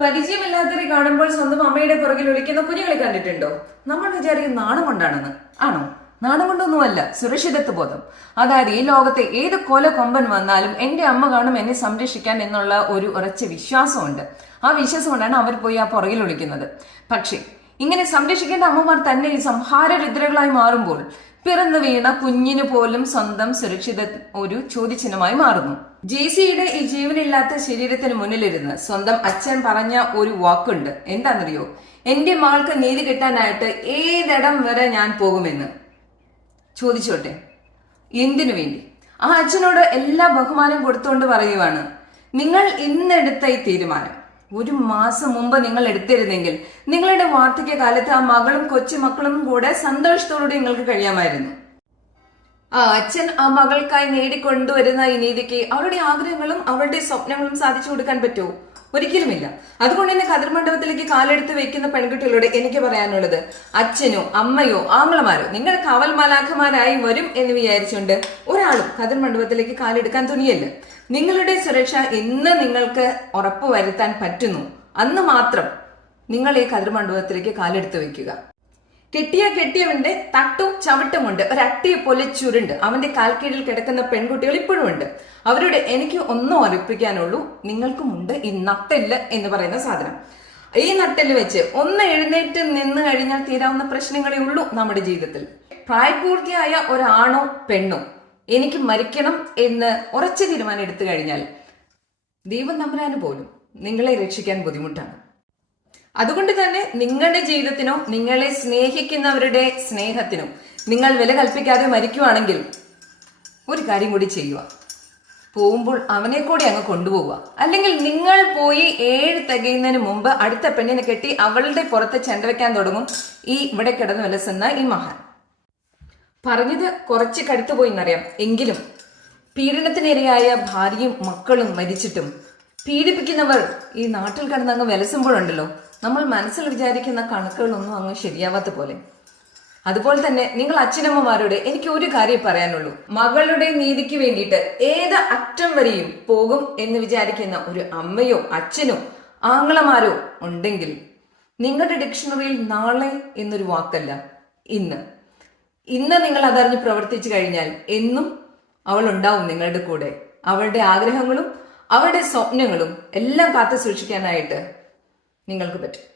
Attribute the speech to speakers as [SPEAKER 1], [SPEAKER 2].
[SPEAKER 1] പരിചയമില്ലാത്തവരെ കാണുമ്പോൾ സ്വന്തം അമ്മയുടെ പുറകിൽ ഒളിക്കുന്ന കുഞ്ഞുങ്ങളെ കണ്ടിട്ടുണ്ടോ? നമ്മൾ വിചാരിക്കും നാണം കൊണ്ടാണെന്ന്. ആണോ? നാണം കൊണ്ടൊന്നുമല്ല സുരക്ഷിതത്വ ബോധം. അതായത് ഈ ലോകത്തെ ഏത് കൊല കൊമ്പൻ വന്നാലും എന്റെ അമ്മ കാണും എന്നെ സംരക്ഷിക്കാൻ എന്നുള്ള ഒരു ഉറച്ച വിശ്വാസമുണ്ട്. ആ വിശ്വാസം കൊണ്ടാണ് അവർ പോയി ആ പുറകിൽ ഒളിക്കുന്നത്. പക്ഷേ ഇങ്ങനെ സംരക്ഷിക്കേണ്ട അമ്മമാർ തന്നെ ഈ സംഹാര രുദ്രകളായി മാറുമ്പോൾ പിറന്നു വീണ കുഞ്ഞിന് പോലും സ്വന്തം സുരക്ഷിത ഒരു ചോദ്യചിഹ്നമായി മാറുന്നു. ജെ സിയുടെ ഈ ജീവനില്ലാത്ത ശരീരത്തിന് മുന്നിലിരുന്ന് സ്വന്തം അച്ഛൻ പറഞ്ഞ ഒരു വാക്കുണ്ട്. എന്താണെന്നറിയോ? എന്റെ മകൾക്ക് നീതി കിട്ടാനായിട്ട് ഏതിടം വരെ ഞാൻ പോകുമെന്ന്. ചോദിച്ചോട്ടെ. എന്തിനു വേണ്ടി? ആ അച്ഛനോട് എല്ലാ ബഹുമാനം കൊടുത്തുകൊണ്ട് പറയുവാണ്. നിങ്ങൾ ഇന്നെടുത്ത ഈ തീരുമാനം. ഒരു മാസം മുമ്പ് നിങ്ങൾ എടുത്തിരുന്നെങ്കിൽ നിങ്ങളുടെ വാർദ്ധക്യ കാലത്ത് ആ മകളും കൊച്ചുമക്കളും കൂടെ സന്തോഷത്തോടെ നിങ്ങൾക്ക് കഴിയാമായിരുന്നു. ആ അച്ഛൻ ആ മകൾക്കായി നേടിക്കൊണ്ടുവരുന്ന ഈ നീതിക്ക് അവരുടെ ആഗ്രഹങ്ങളും അവരുടെ സ്വപ്നങ്ങളും സാധിച്ചു കൊടുക്കാൻ പറ്റുമോ? ഒരിക്കലുമില്ല. അതുകൊണ്ട് തന്നെ കതിർമണ്ഡപത്തിലേക്ക് കാലെടുത്ത് വെക്കുന്ന പെൺകുട്ടികളോട് എനിക്ക് പറയാനുള്ളത് അച്ഛനോ അമ്മയോ ആങ്ങളമാരോ നിങ്ങൾ കാവൽ മലാഖമാരായി വരും എന്ന് വിചാരിച്ചുകൊണ്ട് ഒരാളും കതിർമണ്ഡപത്തിലേക്ക് കാലെടുക്കാൻ തുനിയല്ല. നിങ്ങളുടെ സുരക്ഷ ഇന്ന് നിങ്ങൾക്ക് ഉറപ്പ് വരുത്താൻ പറ്റുന്നു. അന്ന് മാത്രം നിങ്ങൾ ഈ കതിർമണ്ഡപത്തിലേക്ക് കാലെടുത്ത് വെക്കുക. കെട്ടിയ കെട്ടിയവന്റെ തട്ടും ചവിട്ടുമുണ്ട് ഒരട്ടിയെ പോലെ ചുരുണ്ട്. അവന്റെ കാൽക്കീഴിൽ കിടക്കുന്ന പെൺകുട്ടികൾ ഇപ്പോഴും ഉണ്ട്. അവരോട് എനിക്ക് ഒന്നും അറിയിപ്പിക്കാനുള്ളൂ നിങ്ങൾക്കുമുണ്ട് ഈ നട്ടെല്ല് എന്ന് പറയുന്ന സാധനം. ഈ നട്ടെല്ല് വെച്ച് ഒന്ന് എഴുന്നേറ്റ് നിന്ന് കഴിഞ്ഞാൽ തീരാവുന്ന പ്രശ്നങ്ങളേ ഉള്ളൂ നമ്മുടെ ജീവിതത്തിൽ. പ്രായപൂർത്തിയായ ഒരാണോ പെണ്ണോ? എനിക്ക് മരിക്കണം എന്ന് ഉറച്ച തീരുമാനം എടുത്തു കഴിഞ്ഞാൽ ദൈവം നമ്പരാന് പോലും. നിങ്ങളെ രക്ഷിക്കാൻ ബുദ്ധിമുട്ടാണ്. അതുകൊണ്ട് തന്നെ നിങ്ങളുടെ ജീവിതത്തിനോ നിങ്ങളെ സ്നേഹിക്കുന്നവരുടെ സ്നേഹത്തിനോ നിങ്ങൾ വില കൽപ്പിക്കാതെ മരിക്കുവാണെങ്കിൽ ഒരു കാര്യം കൂടി ചെയ്യുക. പോകുമ്പോൾ അവനെ കൂടി അങ്ങ് കൊണ്ടുപോവുക. അല്ലെങ്കിൽ നിങ്ങൾ പോയി ഏഴ് തികയുന്നതിന് മുമ്പ് അടുത്ത പെണ്ണിനെ കെട്ടി അവളുടെ പുറത്ത് ചെണ്ട വെക്കാൻ തുടങ്ങും. ഈ ഇവിടെ കിടന്ന് വിലസുന്ന ഈ മഹാൻ. പറഞ്ഞത് കുറച്ച് കടുത്തുപോയി എന്നറിയാം. എങ്കിലും പീഡനത്തിനിരയായ ഭാര്യയും മക്കളും മരിച്ചിട്ടും പീഡിപ്പിക്കുന്നവർ ഈ നാട്ടിൽ കിടന്ന് അങ്ങ് വിലസുമ്പോഴുണ്ടല്ലോ. നമ്മൾ മനസ്സിൽ വിചാരിക്കുന്ന കണക്കുകളൊന്നും അങ്ങ് ശരിയാവാത്ത പോലെ. അതുപോലെ തന്നെ നിങ്ങൾ അച്ഛനമ്മമാരോട് എനിക്ക് ഒരു കാര്യം പറയാനുള്ളൂ. മകളുടെ നീതിക്ക് വേണ്ടിയിട്ട് ഏത് അറ്റം വരെയും പോകും എന്ന് വിചാരിക്കുന്ന ഒരു അമ്മയോ അച്ഛനോ ആങ്ങളമാരോ ഉണ്ടെങ്കിൽ നിങ്ങളുടെ ഡിക്ഷണറിയിൽ നാളെ എന്നൊരു വാക്കല്ല. ഇന്ന്. ഇന്ന് നിങ്ങൾ അതറിഞ്ഞ് പ്രവർത്തിച്ചു കഴിഞ്ഞാൽ എന്നും അവൾ ഉണ്ടാവും നിങ്ങളുടെ കൂടെ. അവളുടെ ആഗ്രഹങ്ങളും അവളുടെ സ്വപ്നങ്ങളും എല്ലാം കാത്തു സൂക്ഷിക്കാനായിട്ട് നിങ്ങൾക്ക് പറ്റും.